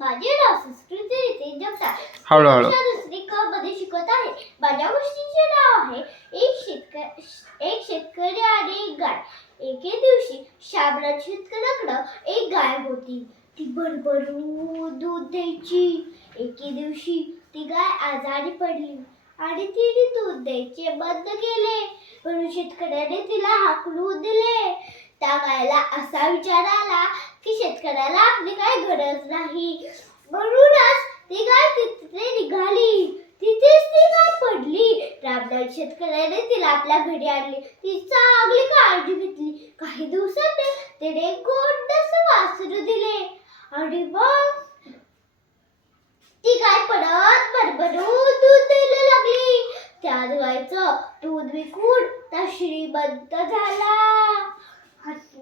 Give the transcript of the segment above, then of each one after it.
माझे नाव संस्कृती रितेश जगताप. हळूहळू. दुसरी क मध्ये शिकत आहे. माझ्या गोष्टीचे नाव आहे एक शेतकरी आणि एक गाय. एके दिवशी शामराव शेतकऱ्याकडं एक गाय होती. ती भरभरून दूध द्यायची. एके दिवशी ती गाय आजारी पडली आणि तिने दूध द्यायचे बंद केले. म्हणून शेतकऱ्याने तिला हाकलून दिले. त्या गायला असा विचार आला की शेतकऱ्याला आपली काही गरज नाही. म्हणूनच ती गाय तिथे निघाली. तिथेच ती गाय पडली. रामराव शेतकऱ्याने तिला आपल्या घरी आणली. ती चांगली काळजी घेतली. काही दिवसांनी तिने गोडसं वासरू दिले आणि मग ती गाय परत भरभरून दूध द्यायला लागली. त्या गायचं दूध विकून त्या श्रीमंत झाला.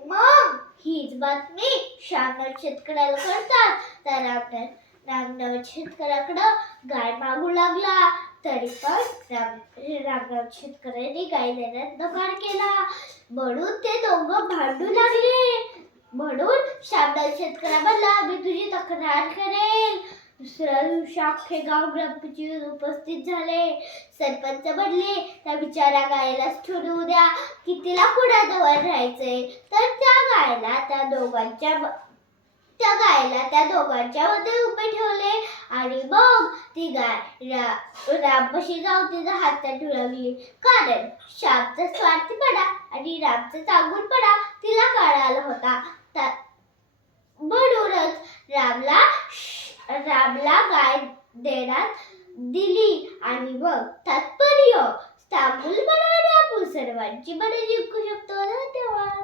मग हीच बातमी शामराव शेतकऱ्याला कळतात. तर रामराव शेतकऱ्याकडं गाय मागू लागला. तरी पण रामराव शेतकऱ्याने गाय देण्यात नकार केला. म्हणून ते दोघं भांडू लागले. म्हणून शामराव शेतकऱ्या म्हणला, मी तुझी तक्रार करेल. दुसऱ्या दिवशी अख्खे गाव ग्रामपंचायतीत उपस्थित झाले. सरपंच म्हणले, त्या बिचाऱ्या गायलाच ठेवू द्या की तिला कुणाजवळ राहायचंय. तर त्या गायला त्या दोघांच्या मध्ये उभे ठेवले आणि मग ती गाय रामपाशी जाऊन तिचा हात ठेवली. कारण श्यामचा स्वार्थीपणा आणि रामचा चांगुलपणा तिला कळाला होता. म्हणूनच रामला गाय देण्यात दिली. आणि मग तात्पर्य, चांगुलपणाने आपण सर्वांची मने जिंकू शकतो. धन्यवाद.